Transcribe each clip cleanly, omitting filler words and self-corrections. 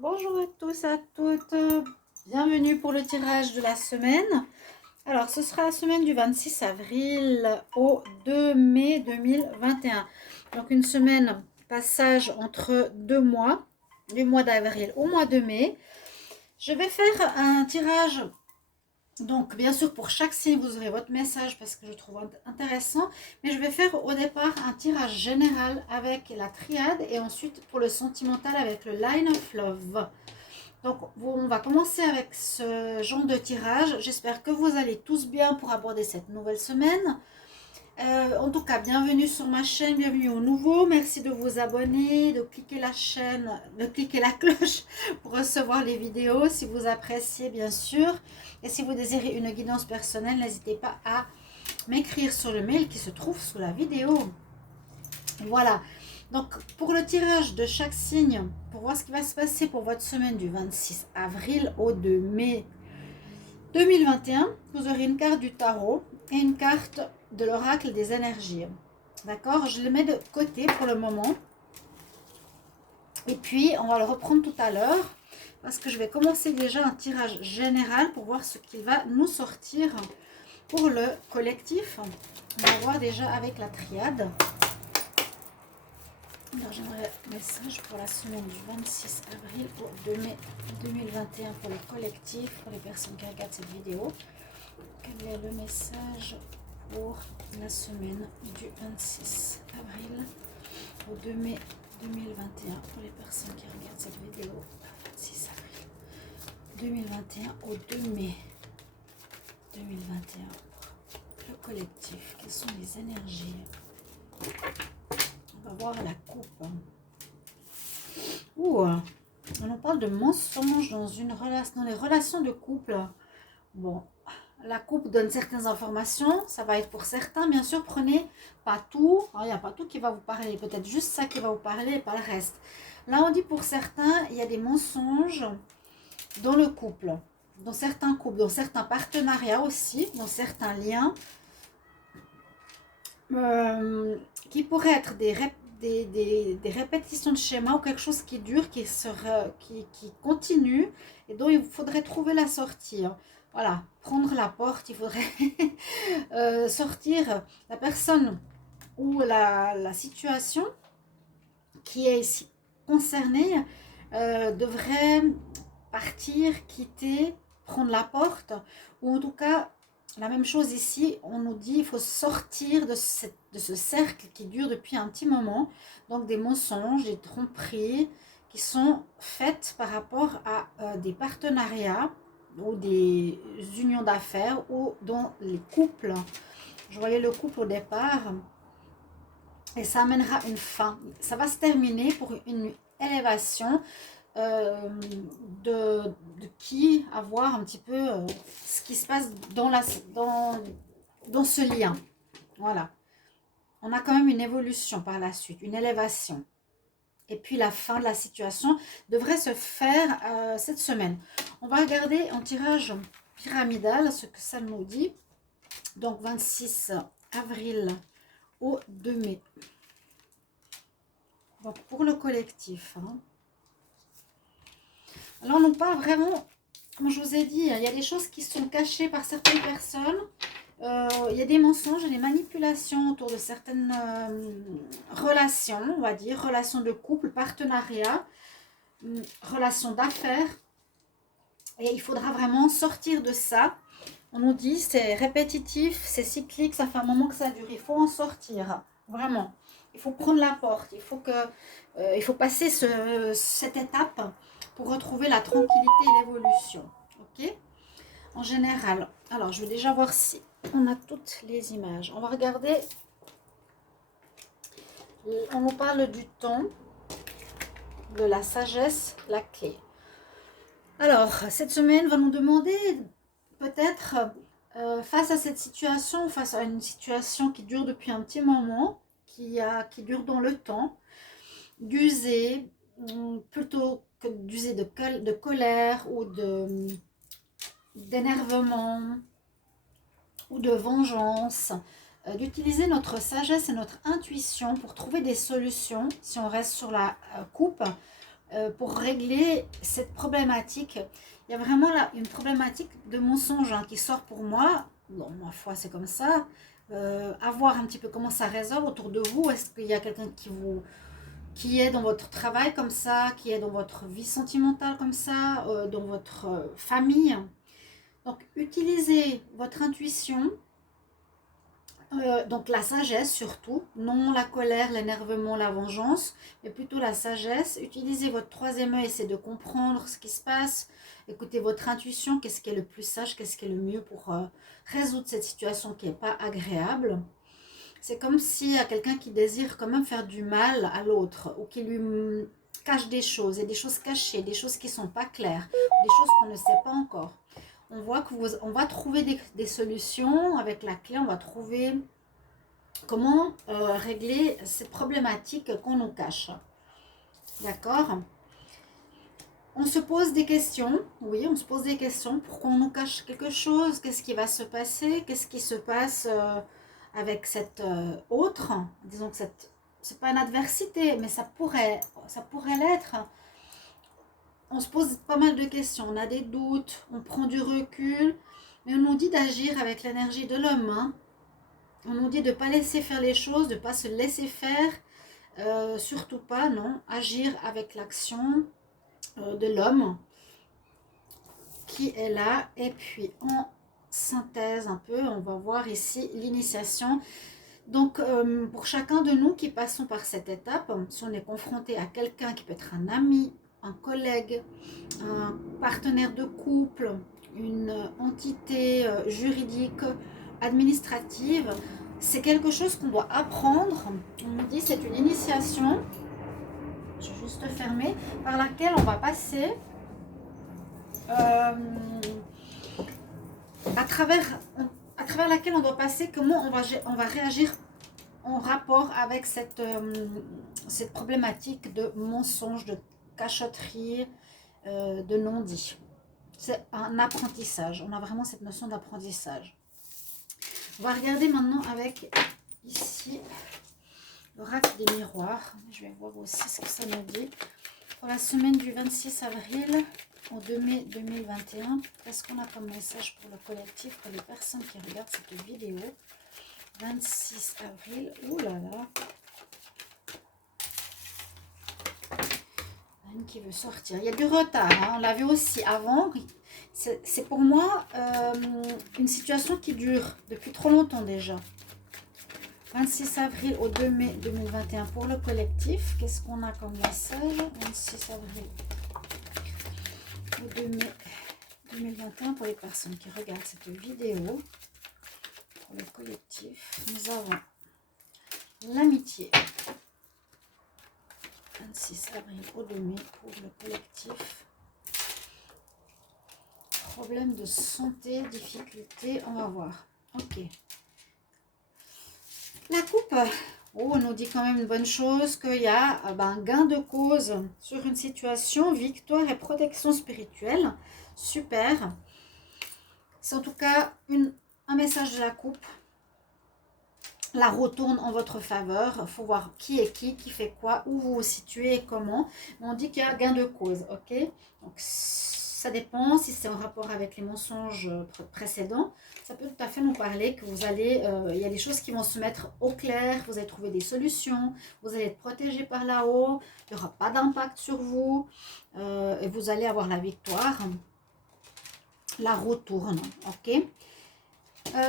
Bonjour à tous et à toutes, bienvenue pour le tirage de la semaine. Alors ce sera la semaine du 26 avril au 2 mai 2021. Donc une semaine passage entre 2 mois, du mois d'avril au mois de mai. Je vais faire un tirage. Donc, bien sûr, pour chaque signe, vous aurez votre message parce que je trouve intéressant. Mais je vais faire au départ un tirage général avec la triade et ensuite pour le sentimental avec le Line of Love. Donc, on va commencer avec ce genre de tirage. J'espère que vous allez tous bien pour aborder cette nouvelle semaine. En tout cas, bienvenue sur ma chaîne, bienvenue aux nouveaux. Merci de vous abonner, de cliquer la chaîne, de cliquer la cloche pour recevoir les vidéos si vous appréciez bien sûr. Et si vous désirez une guidance personnelle, n'hésitez pas à m'écrire sur le mail qui se trouve sous la vidéo. Voilà. Donc, pour le tirage de chaque signe, pour voir ce qui va se passer pour votre semaine du 26 avril au 2 mai 2021, vous aurez une carte du tarot et une carte de l'oracle des énergies. D'accord? Je les mets de côté pour le moment. Et puis, on va le reprendre tout à l'heure parce que je vais commencer déjà un tirage général pour voir ce qu'il va nous sortir pour le collectif. On va voir déjà avec la triade. Alors, j'aimerais un message pour la semaine du 26 avril au 2 mai 2021 pour le collectif, pour les personnes qui regardent cette vidéo. Quel est le message pour la semaine du 26 avril au 2 mai 2021 pour les personnes qui regardent cette vidéo? 26 avril 2021 au 2 mai 2021 pour le collectif. Quelles sont les énergies? On va voir la coupe. Ouh, on en parle de mensonges dans les relations de couple. Bon, la coupe donne certaines informations, ça va être pour certains, bien sûr, prenez pas tout, il n'y a pas tout qui va vous parler, peut-être juste ça qui va vous parler et pas le reste. Là, on dit pour certains, il y a des mensonges dans le couple, dans certains couples, dans certains partenariats aussi, dans certains liens, qui pourraient être des répétitions de schémas ou quelque chose qui dure, qui continue et dont il faudrait trouver la sortie. Voilà, prendre la porte, il faudrait sortir la personne ou la situation qui est ici concernée devrait partir, quitter, prendre la porte, ou en tout cas, la même chose ici, on nous dit il faut sortir de ce cercle qui dure depuis un petit moment, donc des mensonges, des tromperies qui sont faites par rapport à des partenariats ou des unions d'affaires ou dans les couples. Je voyais le couple au départ et ça amènera une fin. Ça va se terminer pour une élévation de qui avoir un petit peu ce qui se passe dans ce lien. Voilà. On a quand même une évolution par la suite, une élévation. Et puis la fin de la situation devrait se faire cette semaine. On va regarder en tirage pyramidal ce que ça nous dit. Donc 26 avril au 2 mai. Donc pour le collectif. Alors on nous parle vraiment, comme je vous ai dit, il y a des choses qui sont cachées par certaines personnes. Il y a des mensonges et des manipulations autour de certaines relations, on va dire, relations de couple, partenariat, relations d'affaires. Et il faudra vraiment sortir de ça. On nous dit c'est répétitif, c'est cyclique, ça fait un moment que ça dure. Il faut en sortir, vraiment. Il faut prendre la porte, il faut passer cette étape pour retrouver la tranquillité et l'évolution. Ok? En général. Alors, je vais déjà voir si on a toutes les images. On va regarder. On nous parle du temps, de la sagesse, la clé. Alors, cette semaine va nous demander peut-être face à cette situation, face à une situation qui dure depuis un petit moment, qui dure dans le temps, d'user, plutôt que d'user de colère ou d'énervement ou de vengeance, d'utiliser notre sagesse et notre intuition pour trouver des solutions, si on reste sur la coupe, pour régler cette problématique. Il y a vraiment là une problématique de mensonge hein, qui sort pour moi. Bon, ma foi, c'est comme ça. À voir un petit peu comment ça résonne autour de vous. Est-ce qu'il y a quelqu'un qui est dans votre travail comme ça, qui est dans votre vie sentimentale comme ça, dans votre famille. Donc, utilisez votre intuition, donc la sagesse surtout, non la colère, l'énervement, la vengeance, mais plutôt la sagesse. Utilisez votre troisième œil, essayez de comprendre ce qui se passe, écoutez votre intuition, qu'est-ce qui est le plus sage, qu'est-ce qui est le mieux pour résoudre cette situation qui n'est pas agréable. C'est comme s'il y a quelqu'un qui désire quand même faire du mal à l'autre ou qui lui cache des choses, et des choses cachées, des choses qui ne sont pas claires, des choses qu'on ne sait pas encore. On voit on va trouver des solutions avec la clé, on va trouver comment régler cette problématique qu'on nous cache. D'accord? On se pose des questions, oui, on se pose des questions. Pourquoi on nous cache quelque chose? Qu'est-ce qui va se passer? Qu'est-ce qui se passe avec cette autre? Disons que c'est pas une adversité, mais ça pourrait l'être. On se pose pas mal de questions, on a des doutes, on prend du recul, mais on nous dit d'agir avec l'énergie de l'homme. Hein. On nous dit de ne pas laisser faire les choses, de ne pas se laisser faire, surtout pas, non, agir avec l'action de l'homme qui est là. Et puis en synthèse un peu, on va voir ici l'initiation. Donc pour chacun de nous qui passons par cette étape, si on est confronté à quelqu'un qui peut être un ami, un collègue, un partenaire de couple, une entité juridique, administrative, c'est quelque chose qu'on doit apprendre. On nous dit c'est une initiation, je vais juste fermer, par laquelle on va passer à travers laquelle on doit passer, comment on va réagir en rapport avec cette problématique de mensonge, de cachotterie, de non-dit. C'est un apprentissage. On a vraiment cette notion d'apprentissage. On va regarder maintenant avec ici l'oracle des miroirs. Je vais voir aussi ce que ça nous dit. Pour la semaine du 26 avril au 2 mai 2021, qu'est-ce qu'on a comme message pour le collectif, pour les personnes qui regardent cette vidéo? 26 avril, ouh là là, une qui veut sortir. Il y a du retard, hein. On l'a vu aussi avant. C'est pour moi une situation qui dure depuis trop longtemps déjà. 26 avril au 2 mai 2021 pour le collectif. Qu'est-ce qu'on a comme message? 26 avril au 2 mai 2021 pour les personnes qui regardent cette vidéo. Pour le collectif, nous avons l'amitié. 26 avril au 2 mai pour le collectif. Problème de santé, difficulté, on va voir. Ok. La coupe, oh, on nous dit quand même une bonne chose, qu'il y a un gain de cause sur une situation, victoire et protection spirituelle. Super. C'est en tout cas un message de la coupe. La roue tourne en votre faveur. Il faut voir qui est qui fait quoi, où vous vous situez et comment. Mais on dit qu'il y a gain de cause, ok? Donc, ça dépend si c'est en rapport avec les mensonges précédents. Ça peut tout à fait nous parler que vous allez, il y a des choses qui vont se mettre au clair, vous allez trouver des solutions, vous allez être protégé par là-haut, il n'y aura pas d'impact sur vous et vous allez avoir la victoire. La roue tourne, ok?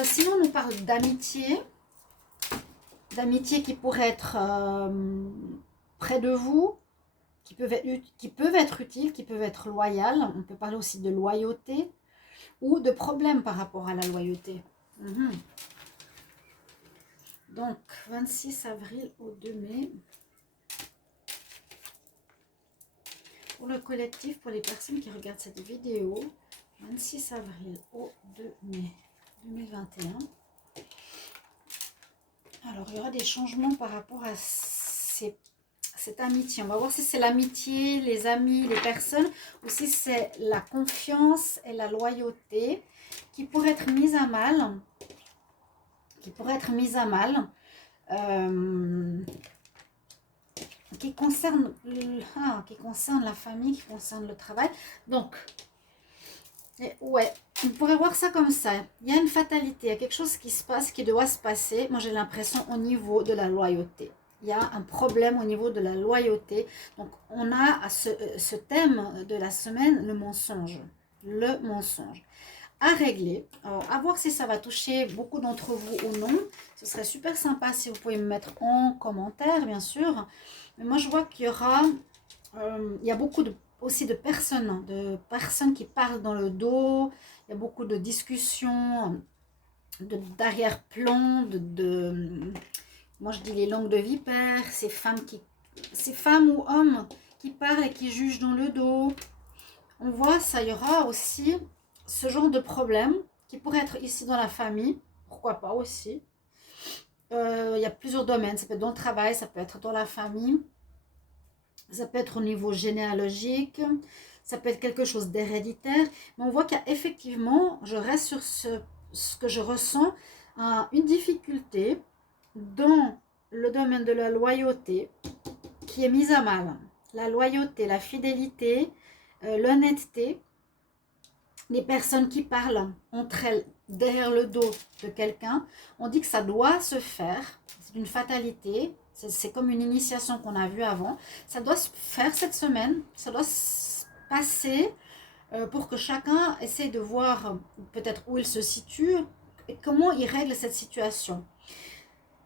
Sinon, on nous parle d'amitié. D'amitié qui pourrait être près de vous, qui peuvent être utiles, qui peuvent être loyales. On peut parler aussi de loyauté ou de problèmes par rapport à la loyauté. Donc, 26 avril au 2 mai. Pour le collectif, pour les personnes qui regardent cette vidéo, 26 avril au 2 mai 2021. Alors, il y aura des changements par rapport à cette amitié. On va voir si c'est l'amitié, les amis, les personnes, ou si c'est la confiance et la loyauté qui pourraient être mises à mal. qui concerne la famille, qui concerne le travail. Donc, ouais, on pourrait voir ça comme ça. Il y a une fatalité, il y a quelque chose qui se passe, qui doit se passer. Moi, j'ai l'impression au niveau de la loyauté. Il y a un problème au niveau de la loyauté. Donc, on a à ce thème de la semaine, le mensonge. Le mensonge à régler. Alors, à voir si ça va toucher beaucoup d'entre vous ou non. Ce serait super sympa si vous pouvez me mettre en commentaire, bien sûr. Mais moi, je vois qu'il y aura... il y a beaucoup aussi de personnes qui parlent dans le dos. Il y a beaucoup de discussions, d'arrière-plan, moi, je dis les langues de vipère. Ces femmes ou hommes qui parlent et qui jugent dans le dos. On voit, ça y aura aussi ce genre de problème qui pourrait être ici dans la famille, pourquoi pas aussi. Il y a plusieurs domaines, ça peut être dans le travail, ça peut être dans la famille, ça peut être au niveau généalogique, ça peut être quelque chose d'héréditaire, mais on voit qu'effectivement, je reste sur ce que je ressens, une difficulté dans le domaine de la loyauté qui est mise à mal. La loyauté, la fidélité, l'honnêteté. Les personnes qui parlent entre elles derrière le dos de quelqu'un, on dit que ça doit se faire, c'est une fatalité, c'est comme une initiation qu'on a vue avant, ça doit se faire cette semaine, ça doit se passer pour que chacun essaie de voir peut-être où il se situe et comment il règle cette situation.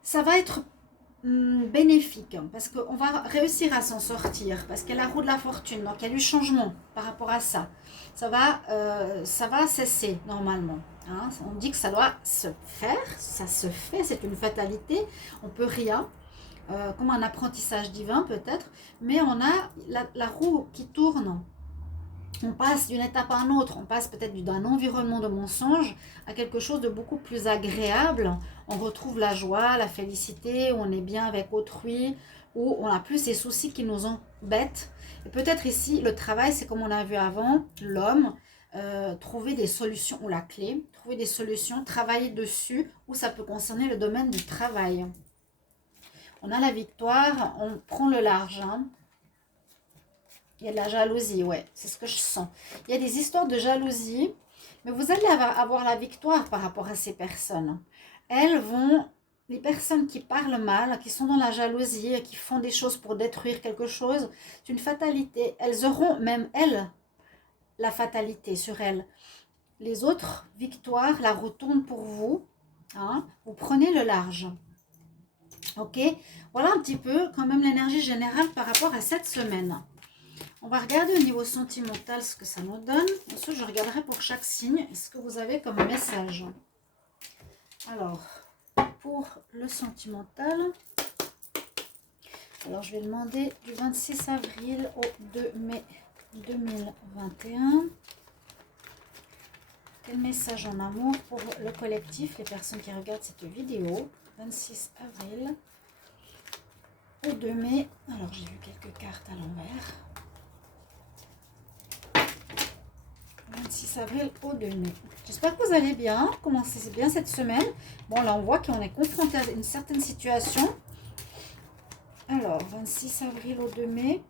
Ça va être bénéfique parce qu'on va réussir à s'en sortir parce qu'il y a la roue de la fortune, donc il y a du changement par rapport à ça. Ça va cesser normalement, hein. On dit que ça doit se faire, ça se fait, c'est une fatalité, on peut rien, comme un apprentissage divin peut-être, mais on a la roue qui tourne. On passe d'une étape à une autre, on passe peut-être d'un environnement de mensonge à quelque chose de beaucoup plus agréable. On retrouve la joie, la félicité, on est bien avec autrui, où on n'a plus ces soucis qui nous embêtent. Et peut-être ici, le travail, c'est comme on a vu avant, l'homme, trouver des solutions, ou la clé, trouver des solutions, travailler dessus, ou ça peut concerner le domaine du travail. On a la victoire, on prend le large, hein. Il y a de la jalousie, ouais, c'est ce que je sens. Il y a des histoires de jalousie, mais vous allez avoir la victoire par rapport à ces personnes. Les personnes qui parlent mal, qui sont dans la jalousie, qui font des choses pour détruire quelque chose, c'est une fatalité. Elles auront, même elles, la fatalité sur elles. Les autres victoires la retournent pour vous, hein. Vous prenez le large. Ok, voilà un petit peu quand même l'énergie générale par rapport à cette semaine. On va regarder au niveau sentimental ce que ça nous donne. Ensuite, je regarderai pour chaque signe ce que vous avez comme message. Alors, pour le sentimental, alors je vais demander du 26 avril au 2 mai 2021. Quel message en amour pour le collectif, les personnes qui regardent cette vidéo. 26 avril au 2 mai. Alors, j'ai vu quelques cartes à l'envers. 26 avril au 2 mai. J'espère que vous allez bien. Commencez bien cette semaine. Bon, là, on voit qu'on est confronté à une certaine situation. Alors, 26 avril au 2 mai.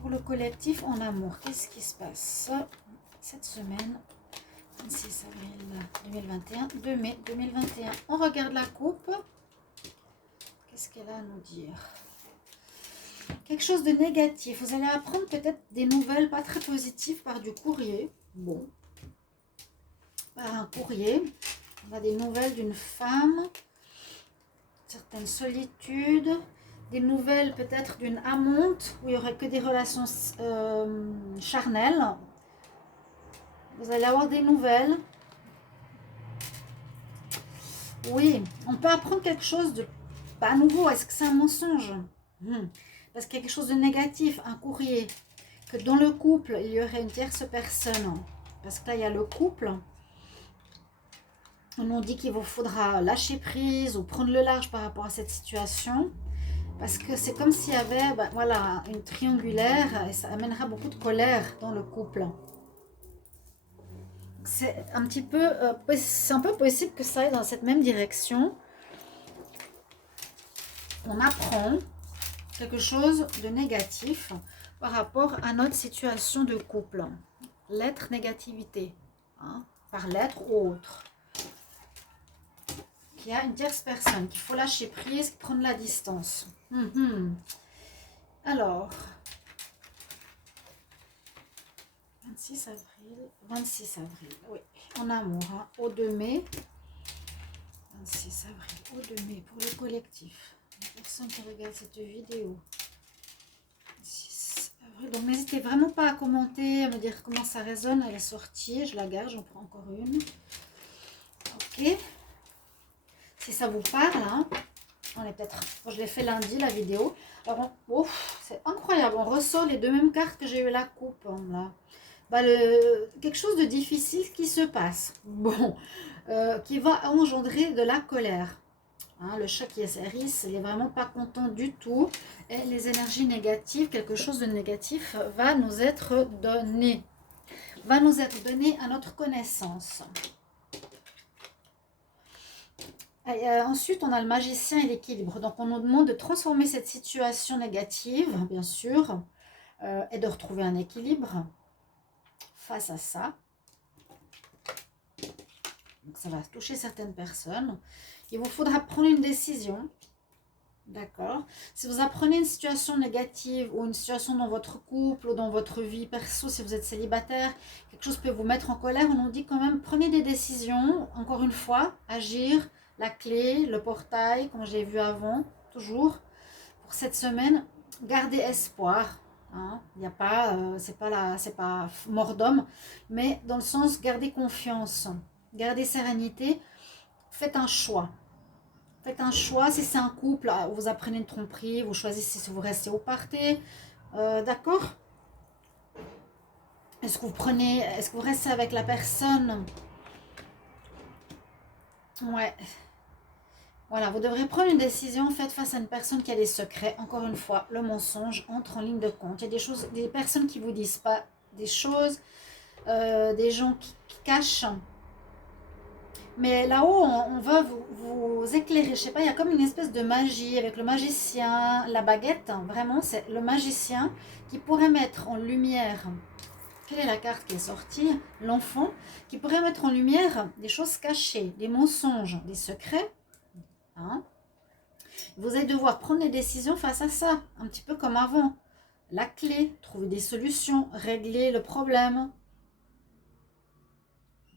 Pour le collectif en amour, qu'est-ce qui se passe cette semaine? 26 avril 2021, 2 mai 2021. On regarde la coupe. Qu'est-ce qu'elle a à nous dire? Quelque chose de négatif. Vous allez apprendre peut-être des nouvelles pas très positives par du courrier. Bon. Par un courrier. On a des nouvelles d'une femme. Certaines solitudes. Des nouvelles peut-être d'une amante où il n'y aurait que des relations charnelles. Vous allez avoir des nouvelles. Oui, on peut apprendre quelque chose de pas nouveau. Est-ce que c'est un mensonge? Parce qu'il y a quelque chose de négatif, un courrier, que dans le couple, il y aurait une tierce personne. Parce que là, il y a le couple. On nous dit qu'il vous faudra lâcher prise ou prendre le large par rapport à cette situation. Parce que c'est comme s'il y avait voilà, une triangulaire et ça amènera beaucoup de colère dans le couple. C'est un petit peu, c'est un peu possible que ça aille dans cette même direction. on apprend quelque chose de négatif par rapport à notre situation de couple. Lettre négativité, hein, par lettre ou autre. Il y a une tierce personne qu'il faut lâcher prise, prendre la distance. Alors, 26 avril, oui, en amour, hein, au 2 mai. 26 avril, au 2 mai, pour le collectif. Les personnes qui regardent cette vidéo. 26 avril. Donc, n'hésitez vraiment pas à commenter, à me dire comment ça résonne. Elle est sortie, je la garde, j'en prends encore une. Ok. Si ça vous parle, hein, on est peut-être... Bon, je l'ai fait lundi, la vidéo. Alors, c'est incroyable. On ressort les deux mêmes cartes que j'ai eu la coupe, hein, là. Bah, quelque chose de difficile qui se passe. Bon, qui va engendrer de la colère. Hein, le chat qui est service, il n'est vraiment pas content du tout. Et les énergies négatives, quelque chose de négatif va nous être donné. Va nous être donné à notre connaissance. Ensuite, on a le magicien et l'équilibre. Donc, on nous demande de transformer cette situation négative, bien sûr, et de retrouver un équilibre face à ça. Donc, ça va toucher certaines personnes. Il vous faudra prendre une décision. D'accord. Si vous apprenez une situation négative ou une situation dans votre couple ou dans votre vie perso, si vous êtes célibataire, quelque chose peut vous mettre en colère, on nous dit quand même, prenez des décisions, encore une fois, agir, la clé, le portail, comme j'ai vu avant, toujours. Pour cette semaine, gardez espoir. Hein. Il n'y a pas, c'est pas mort d'homme, mais dans le sens, gardez confiance, gardez sérénité, faites un choix. Faites un choix, si c'est un couple, vous apprenez une tromperie, vous choisissez si vous restez ou partez. D'accord? Est-ce que vous restez avec la personne? Ouais. Voilà, vous devrez prendre une décision faite face à une personne qui a des secrets. Encore une fois, le mensonge entre en ligne de compte. Il y a des choses, des personnes qui ne vous disent pas des choses, des gens qui cachent. Mais là-haut, on va vous éclairer. Je sais pas, il y a comme une espèce de magie avec le magicien, la baguette. Vraiment, c'est le magicien qui pourrait mettre en lumière. Quelle est la carte qui est sortie? L'enfant qui pourrait mettre en lumière des choses cachées, des mensonges, des secrets. Hein? Vous allez devoir prendre des décisions face à ça, un petit peu comme avant. La clé, trouver des solutions, régler le problème.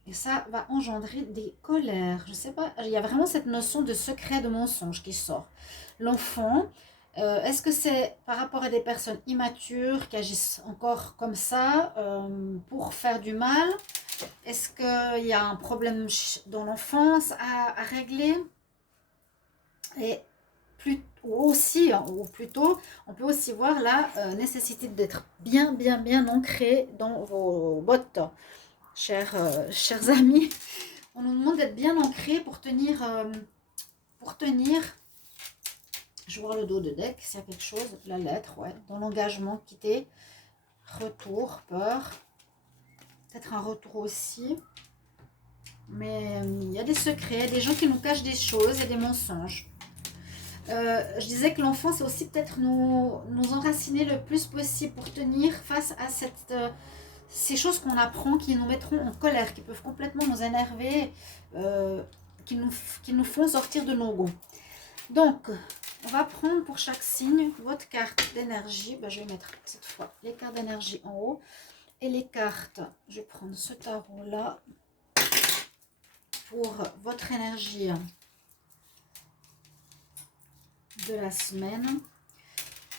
Et ça va engendrer des colères. Je ne sais pas, il y a vraiment cette notion de secret, de mensonge qui sort. L'enfant, est-ce que c'est par rapport à des personnes immatures qui agissent encore comme ça pour faire du mal? Est-ce qu'il y a un problème dans l'enfance à régler? Et aussi, ou plutôt, on peut aussi voir la nécessité d'être bien ancré dans vos bottes. Chers amis, on nous demande d'être bien ancré pour tenir, je vois le dos de deck, s'il y a quelque chose, la lettre, ouais, dans l'engagement, quitter, retour, peur, peut-être un retour aussi, mais il y a des secrets, des gens qui nous cachent des choses, il y a des mensonges. Je disais que l'enfant, c'est aussi peut-être nous enraciner le plus possible pour tenir face à ces choses qu'on apprend qui nous mettront en colère, qui peuvent complètement nous énerver, qui nous font sortir de nos gonds. Donc, on va prendre pour chaque signe votre carte d'énergie. Ben, je vais mettre cette fois les cartes d'énergie en haut. Et les cartes, je vais prendre ce tarot-là pour votre énergie de la semaine.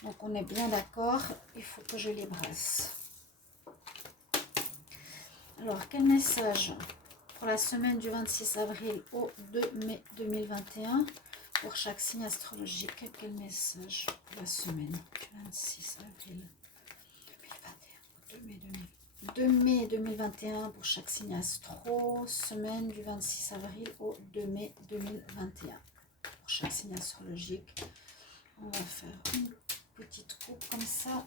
Donc, on est bien d'accord. Il faut que je les brasse. Alors, quel message pour la semaine du 26 avril au 2 mai 2021 pour chaque signe astrologique? Quel message pour la semaine du 26 avril 2021 2 mai 2021 pour chaque signe astro, semaine du 26 avril au 2 mai 2021 pour chaque signe astrologique. On va faire une petite coupe comme ça.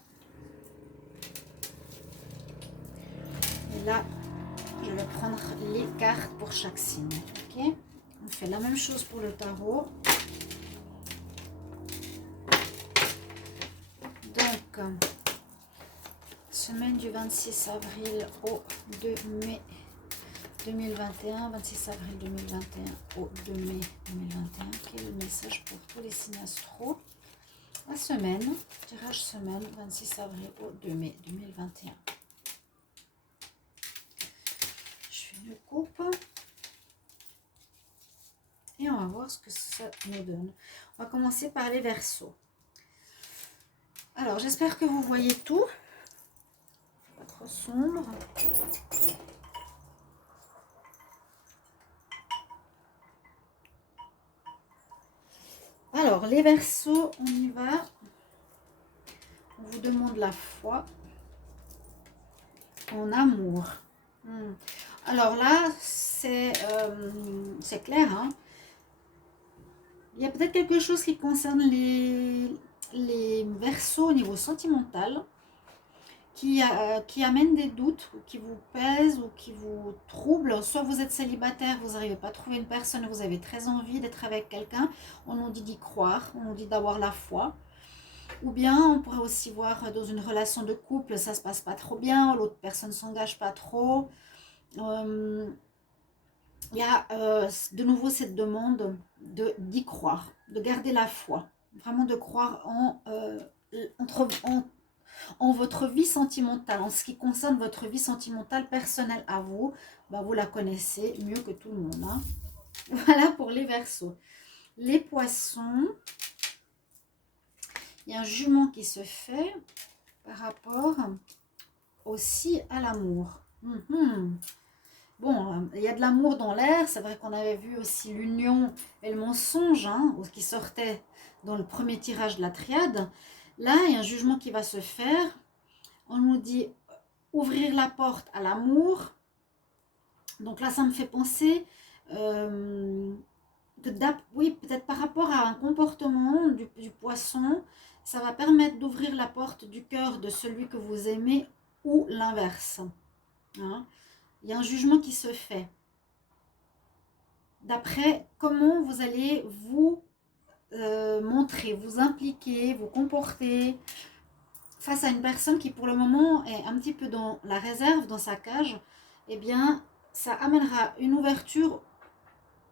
Et là, je vais prendre les cartes pour chaque signe. Ok, on fait la même chose pour le tarot. semaine du 26 avril au 2 mai 2021, 26 avril 2021 au 2 mai 2021. Quel est le message pour tous les signes astro? La semaine, tirage semaine, 26 avril au 2 mai 2021. Je fais une coupe. Et on va voir ce que ça nous donne. On va commencer par les Verseaux. Alors, j'espère que vous voyez tout. Pas trop sombre. Alors, les Verseaux, on y va. On vous demande la foi en amour. Alors là, c'est clair. Hein. Il y a peut-être quelque chose qui concerne les Verseaux au niveau sentimental qui amène des doutes, ou qui vous pèsent, ou qui vous troublent. Soit vous êtes célibataire, vous n'arrivez pas à trouver une personne, vous avez très envie d'être avec quelqu'un. On nous dit d'y croire, on nous dit d'avoir la foi. Ou bien on pourrait aussi voir dans une relation de couple, ça se passe pas trop bien, l'autre personne ne s'engage pas trop. Il y a de nouveau cette demande d'y croire, de garder la foi, vraiment de croire en votre vie sentimentale, en ce qui concerne votre vie sentimentale personnelle à vous. Vous la connaissez mieux que tout le monde. Hein. Voilà pour les Verseaux. Les Poissons, il y a un jugement qui se fait par rapport aussi à l'amour. Bon, il y a de l'amour dans l'air. C'est vrai qu'on avait vu aussi l'union et le mensonge qui sortait dans le premier tirage de la triade. Là, il y a un jugement qui va se faire. On nous dit ouvrir la porte à l'amour. Donc là, ça me fait penser, oui, peut-être par rapport à un comportement du poisson, ça va permettre d'ouvrir la porte du cœur de celui que vous aimez ou l'inverse. Hein. Il y a un jugement qui se fait. D'après comment vous allez vous montrer, vous impliquer, vous comporter face à une personne qui pour le moment est un petit peu dans la réserve, dans sa cage, eh bien ça amènera une ouverture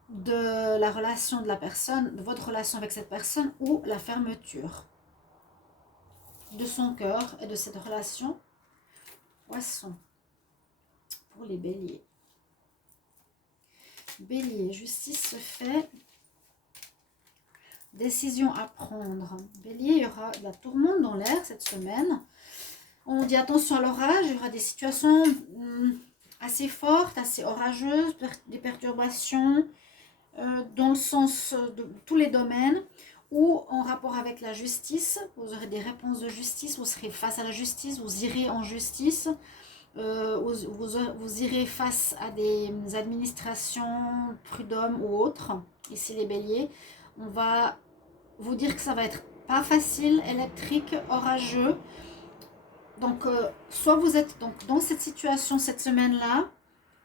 de la relation de la personne, de votre relation avec cette personne, ou la fermeture de son cœur et de cette relation. Poisson pour les béliers. Bélier, justice se fait. Décision à prendre. Bélier, il y aura de la tourmente dans l'air cette semaine. On dit attention à l'orage, il y aura des situations assez fortes, assez orageuses, des perturbations dans le sens de tous les domaines, ou en rapport avec la justice. Vous aurez des réponses de justice, vous serez face à la justice, vous irez en justice. Vous irez face à des administrations, prud'hommes ou autres. Ici les béliers, on va vous dire que ça va être pas facile, électrique, orageux. Donc soit vous êtes donc dans cette situation cette semaine là,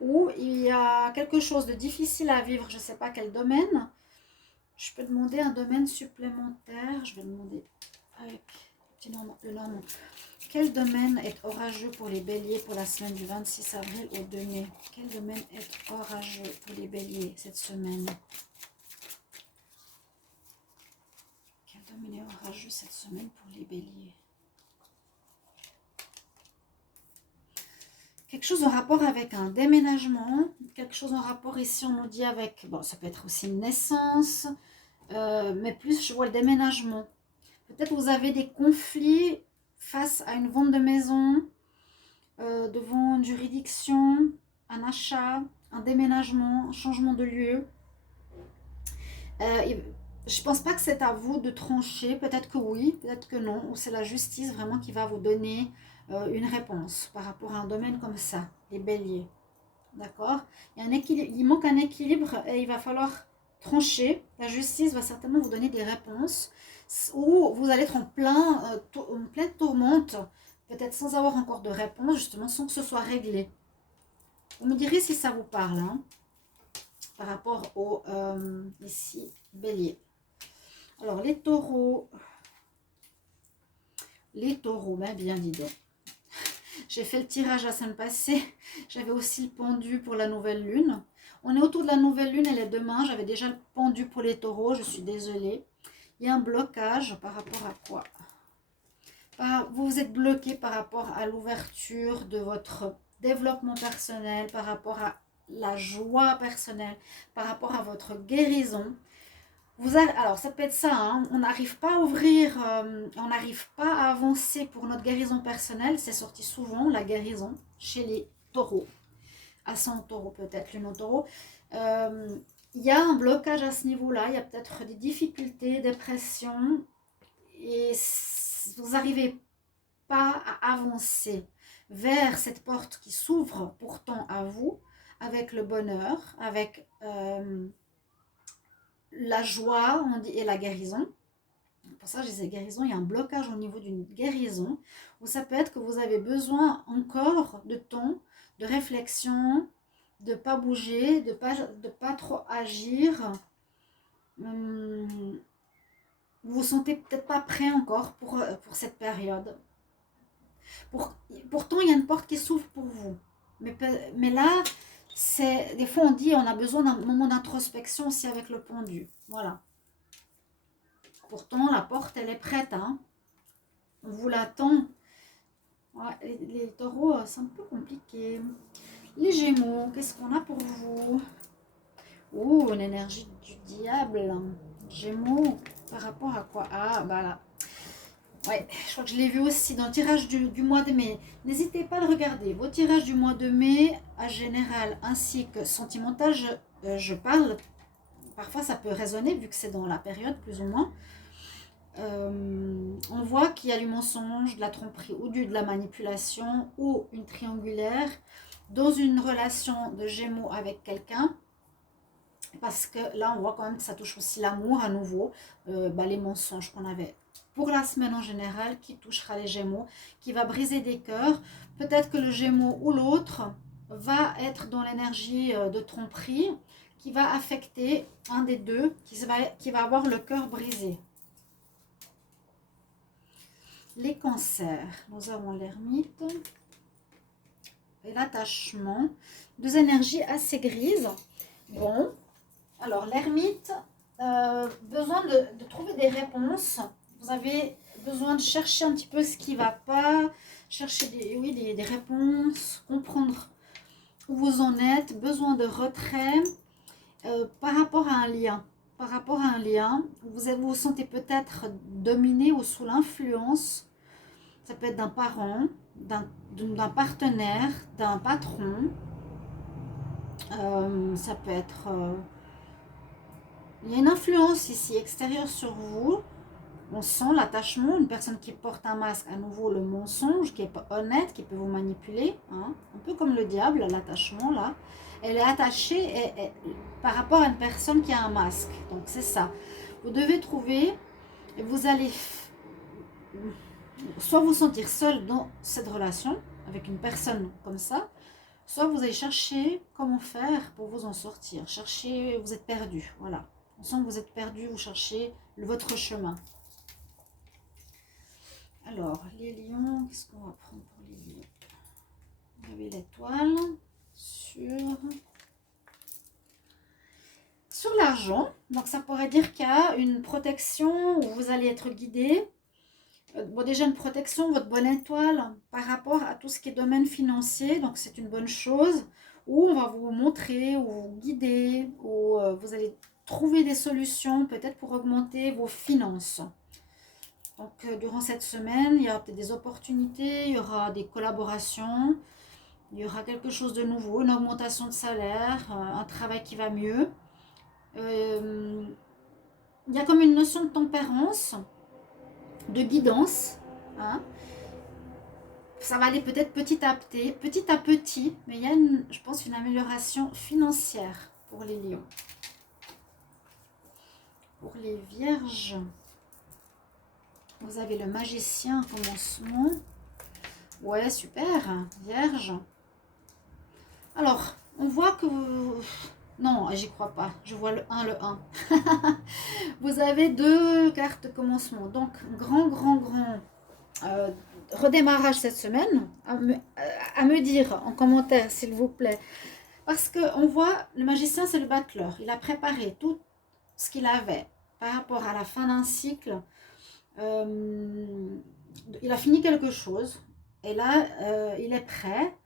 où il y a quelque chose de difficile à vivre, je ne sais pas quel domaine. Je peux demander un domaine supplémentaire. Je vais demander avec le nom. Quel domaine est orageux pour les béliers pour la semaine du 26 avril au 2 mai? Quel domaine est orageux pour les béliers cette semaine? Quel domaine est orageux cette semaine pour les béliers? Quelque chose en rapport avec un déménagement, quelque chose en rapport ici on nous dit avec, bon ça peut être aussi une naissance, mais plus je vois le déménagement. Peut-être vous avez des conflits face à une vente de maison, devant une juridiction, un achat, un déménagement, un changement de lieu. Je ne pense pas que c'est à vous de trancher, peut-être que oui, peut-être que non, ou c'est la justice vraiment qui va vous donner une réponse par rapport à un domaine comme ça, les béliers. D'accord? Il manque un équilibre et il va falloir trancher. La justice va certainement vous donner des réponses, ou vous allez être en pleine tourmente, peut-être sans avoir encore de réponse, justement, sans que ce soit réglé. Vous me direz si ça vous parle, hein, par rapport au, ici, bélier. Alors, les taureaux. les taureaux, ben bien dis donc. J'ai fait le tirage la semaine passée. J'avais aussi le pendu pour la nouvelle lune. On est autour de la nouvelle lune, elle est demain. J'avais déjà le pendu pour les taureaux. Je suis désolée. Il y a un blocage par rapport à quoi? Vous êtes bloqué par rapport à l'ouverture de votre développement personnel, par rapport à la joie personnelle, par rapport à votre guérison. Alors, ça peut être ça, hein, on n'arrive pas à ouvrir, on n'arrive pas à avancer pour notre guérison personnelle. C'est sorti souvent, la guérison, chez les taureaux. Ascendant taureau peut-être, lune au taureau. Il y a un blocage à ce niveau-là, il y a peut-être des difficultés, des pressions, et vous n'arrivez pas à avancer vers cette porte qui s'ouvre pourtant à vous, avec le bonheur, avec la joie et la guérison. Pour ça, je disais guérison, il y a un blocage au niveau d'une guérison, où ça peut être que vous avez besoin encore de temps, de réflexion, de ne pas bouger, de pas trop agir. Vous vous sentez peut-être pas prêt encore pour cette période. Pourtant, il y a une porte qui s'ouvre pour vous. Mais là, des fois on dit on a besoin d'un moment d'introspection aussi avec le pendu. Voilà. Pourtant, la porte, elle est prête. Hein. On vous l'attend. Ouais, les taureaux, c'est un peu compliqué. Les gémeaux, qu'est-ce qu'on a pour vous? Oh, une énergie du diable. Gémeaux, par rapport à quoi? Ah, bah là. Ouais, je crois que je l'ai vu aussi dans le tirage du mois de mai. N'hésitez pas à le regarder. Vos tirages du mois de mai, à général, ainsi que sentimental, je parle. Parfois, ça peut résonner, vu que c'est dans la période, plus ou moins. On voit qu'il y a du mensonge, de la tromperie ou de la manipulation ou une triangulaire dans une relation de gémeaux avec quelqu'un, parce que là on voit quand même que ça touche aussi l'amour à nouveau, les mensonges qu'on avait pour la semaine en général qui touchera les gémeaux, qui va briser des cœurs. Peut-être que le gémeau ou l'autre va être dans l'énergie de tromperie qui va affecter un des deux qui va avoir le cœur brisé. Les cancers, nous avons l'ermite et l'attachement. Deux énergies assez grises. Bon, alors l'ermite, besoin de trouver des réponses. Vous avez besoin de chercher un petit peu ce qui ne va pas, chercher des réponses, comprendre où vous en êtes, besoin de retrait par rapport à un lien. Par rapport à un lien, vous vous sentez peut-être dominé ou sous l'influence. Ça peut être d'un parent, d'un partenaire, d'un patron. Ça peut être... il y a une influence ici extérieure sur vous. On sent l'attachement, une personne qui porte un masque, à nouveau le mensonge, qui est pas honnête, qui peut vous manipuler. Hein, un peu comme le diable, l'attachement là. Elle est attachée par rapport à une personne qui a un masque. Donc c'est ça. Vous devez trouver, et vous allez soit vous sentir seul dans cette relation, avec une personne comme ça, soit vous allez chercher comment faire pour vous en sortir. Chercher, vous êtes perdu, voilà. On sent que vous êtes perdu, vous cherchez votre chemin. Alors, les lions, qu'est-ce qu'on va prendre pour les lions? Vous avez l'étoile sur l'argent. Donc, ça pourrait dire qu'il y a une protection où vous allez être guidé. Bon, déjà une protection, votre bonne étoile par rapport à tout ce qui est domaine financier, donc c'est une bonne chose, où on va vous montrer, ou vous guider, où vous allez trouver des solutions peut-être pour augmenter vos finances. Donc durant cette semaine, il y aura peut-être des opportunités, il y aura des collaborations, il y aura quelque chose de nouveau, une augmentation de salaire, un travail qui va mieux. Il y a comme une notion de tempérance, de guidance, hein. Ça va aller peut-être petit à petit, mais il y a je pense une amélioration financière pour les lions. Pour les vierges, vous avez le magicien commencement. Ouais, super, vierge. Alors, on voit que vous... Non, j'y crois pas. Je vois le 1. Vous avez deux cartes commencement. Donc, grand euh, redémarrage cette semaine, à me dire en commentaire, s'il vous plaît. Parce qu'on voit, le magicien, c'est le battleur. Il a préparé tout ce qu'il avait par rapport à la fin d'un cycle. Euh, il a fini quelque chose. Et là, il est prêt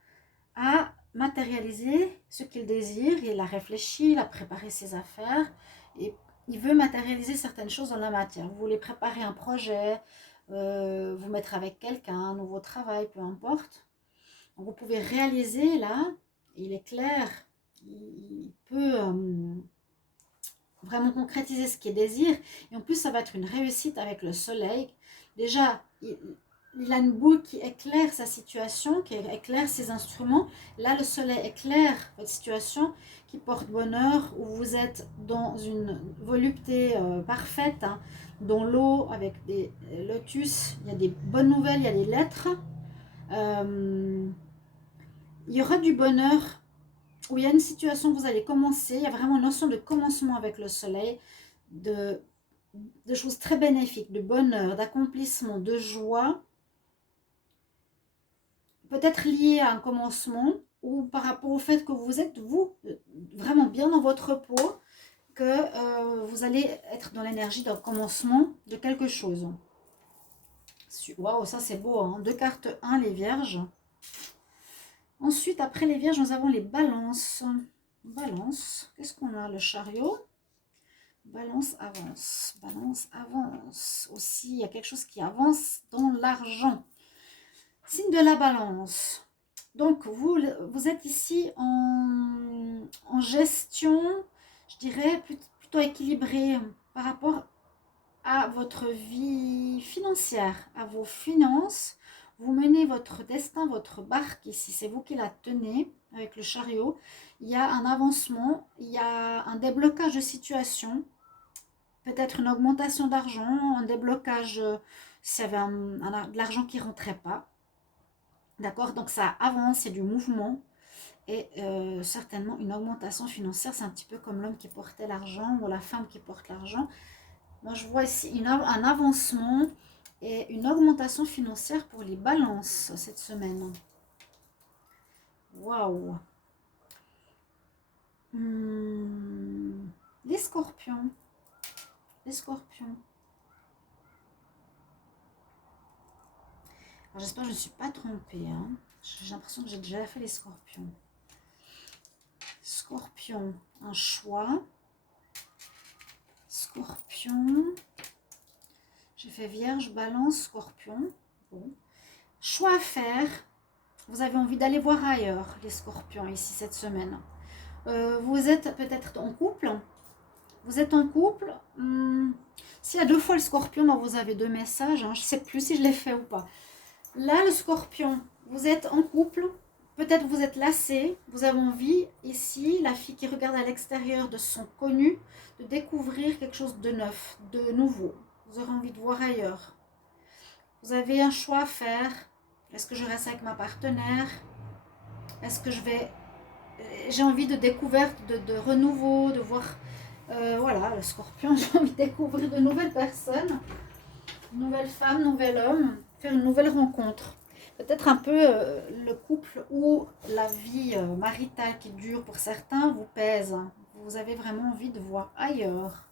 à matérialiser ce qu'il désire. Il a réfléchi, il a préparé ses affaires. Et il veut matérialiser certaines choses dans la matière. Vous voulez préparer un projet, vous mettre avec quelqu'un, un nouveau travail, peu importe. Donc vous pouvez réaliser là, il est clair, il peut vraiment concrétiser ce qu'il désire. Et en plus, ça va être une réussite avec le soleil. Déjà, il a une boule qui éclaire sa situation, qui éclaire ses instruments. Là, le soleil éclaire votre situation qui porte bonheur, où vous êtes dans une volupté parfaite, hein, dans l'eau, avec des lotus. Il y a des bonnes nouvelles, il y a des lettres. Euh, il y aura du bonheur où il y a une situation où vous allez commencer. Il y a vraiment une notion de commencement avec le soleil, de, de choses très bénéfiques, de bonheur, d'accomplissement, de joie, peut-être lié à un commencement ou par rapport au fait que vous êtes, vous, vraiment bien dans votre peau, que vous allez être dans l'énergie d'un commencement de quelque chose. Waouh, ça c'est beau, hein. Deux cartes 1, les vierges. Ensuite, après les vierges, nous avons les balances. Balance, qu'est-ce qu'on a? Le chariot. Balance avance. Balance avance. Aussi, il y a quelque chose qui avance dans l'argent. Signe de la balance. Donc, vous êtes ici en gestion, je dirais, plutôt équilibrée par rapport à votre vie financière, à vos finances. Vous menez votre destin, votre barque ici, c'est vous qui la tenez avec le chariot. Il y a un avancement, il y a un déblocage de situation, peut-être une augmentation d'argent, un déblocage s'il y avait de l'argent qui ne rentrait pas. D'accord? Donc ça avance, il y a du mouvement et certainement une augmentation financière. C'est un petit peu comme l'homme qui portait l'argent ou la femme qui porte l'argent. Moi, je vois ici un avancement et une augmentation financière pour les balances cette semaine. Waouh! Les scorpions. Les scorpions. Alors, j'espère que je ne suis pas trompée, hein. J'ai l'impression que j'ai déjà fait les scorpions. Scorpion, un choix. Scorpion. J'ai fait vierge, balance, scorpion. Bon. Choix à faire. Vous avez envie d'aller voir ailleurs, les scorpions, ici, cette semaine. Vous êtes peut-être en couple. Vous êtes en couple. S'il y a 2 fois le scorpion, donc vous avez 2 messages. Hein, je ne sais plus si je l'ai fait ou pas. Là, le scorpion, vous êtes en couple. Peut-être vous êtes lassé. Vous avez envie, ici, la fille qui regarde à l'extérieur de son connu, de découvrir quelque chose de neuf, de nouveau. Vous aurez envie de voir ailleurs. Vous avez un choix à faire. Est-ce que je reste avec ma partenaire? Est-ce que j'ai envie de découverte, de renouveau, de voir... voilà, le scorpion, j'ai envie de découvrir de nouvelles personnes, une nouvelle femme, nouvel homme, faire une nouvelle rencontre. Peut-être un peu le couple ou la vie maritale qui dure pour certains vous pèse. Vous avez vraiment envie de voir ailleurs.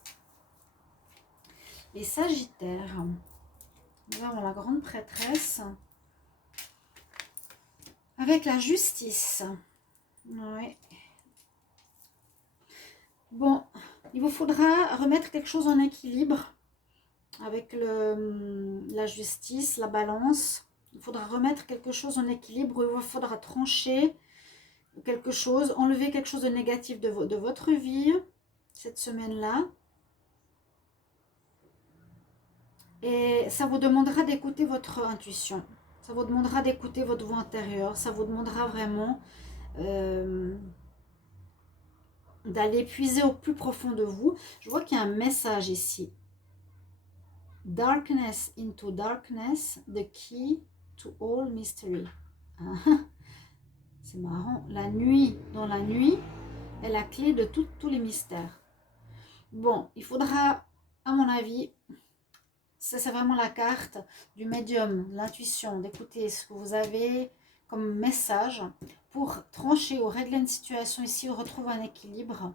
Les sagittaires. Nous avons la grande prêtresse avec la justice. Ouais. Bon, il vous faudra remettre quelque chose en équilibre avec la justice, la balance. Il faudra remettre quelque chose en équilibre, il vous faudra trancher quelque chose, enlever quelque chose de négatif de votre vie cette semaine-là. Et ça vous demandera d'écouter votre intuition. Ça vous demandera d'écouter votre voix intérieure. Ça vous demandera vraiment d'aller puiser au plus profond de vous. Je vois qu'il y a un message ici. Darkness into darkness, the key to all mystery. C'est marrant. La nuit dans la nuit est la clé de tous les mystères. Bon, il faudra, à mon avis, c'est vraiment la carte du médium, l'intuition, d'écouter ce que vous avez comme message pour trancher ou régler une situation ici ou retrouver un équilibre.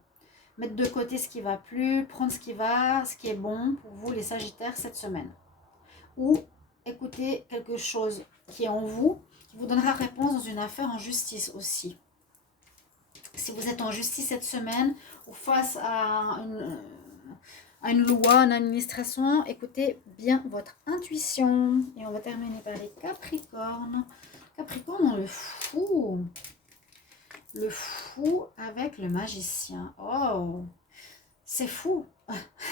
Mettre de côté ce qui va plus, prendre ce qui est bon pour vous les Sagittaires cette semaine. Ou écouter quelque chose qui est en vous, qui vous donnera réponse dans une affaire en justice aussi. Si vous êtes en justice cette semaine ou face à une loi, une administration, écoutez bien votre intuition. Et on va terminer par les Capricornes. Capricorne dans le fou. Le fou avec le magicien. Oh, c'est fou.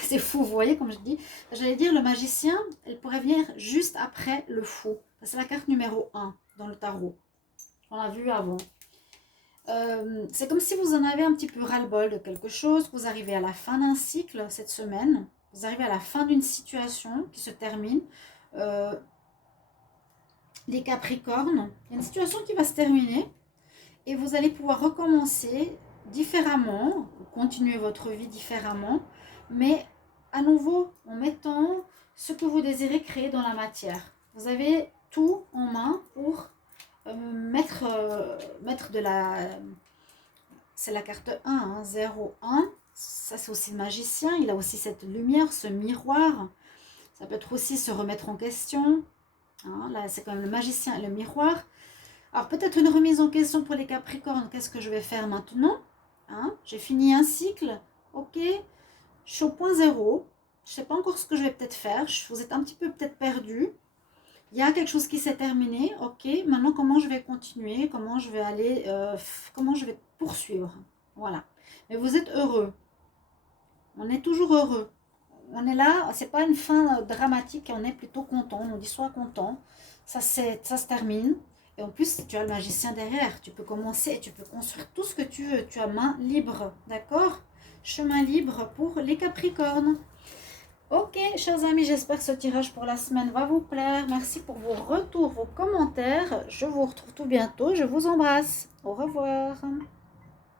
C'est fou, vous voyez comme je dis. J'allais dire le magicien, elle pourrait venir juste après le fou. C'est la carte numéro 1 dans le tarot. On l'a vu avant. C'est comme si vous en avez un petit peu ras-le-bol de quelque chose. Vous arrivez à la fin d'un cycle cette semaine. Vous arrivez à la fin d'une situation qui se termine. Les Capricornes, il y a une situation qui va se terminer. Et vous allez pouvoir recommencer différemment, continuer votre vie différemment, mais à nouveau en mettant ce que vous désirez créer dans la matière. Vous avez tout en main pour mettre de la... C'est la carte 1, hein, 0, 1. Ça, c'est aussi le magicien. Il a aussi cette lumière, ce miroir. Ça peut être aussi se remettre en question. Hein, là, c'est quand même le magicien et le miroir. Alors, peut-être une remise en question pour les Capricornes. Qu'est-ce que je vais faire maintenant, hein? J'ai fini un cycle. Ok. Je suis au point 0. Je ne sais pas encore ce que je vais peut-être faire. Vous êtes un petit peu peut-être perdu. Il y a quelque chose qui s'est terminé. Ok. Maintenant, comment je vais continuer? Comment je vais aller... comment je vais poursuivre? Voilà. Mais vous êtes heureux. On est toujours heureux. On est là. C'est pas une fin dramatique. On est plutôt content. On nous dit sois content. Ça se termine. Et en plus, tu as le magicien derrière. Tu peux commencer et tu peux construire tout ce que tu veux. Tu as main libre, d'accord? Chemin libre pour les Capricornes. Ok, chers amis, j'espère que ce tirage pour la semaine va vous plaire. Merci pour vos retours, vos commentaires. Je vous retrouve tout bientôt. Je vous embrasse. Au revoir.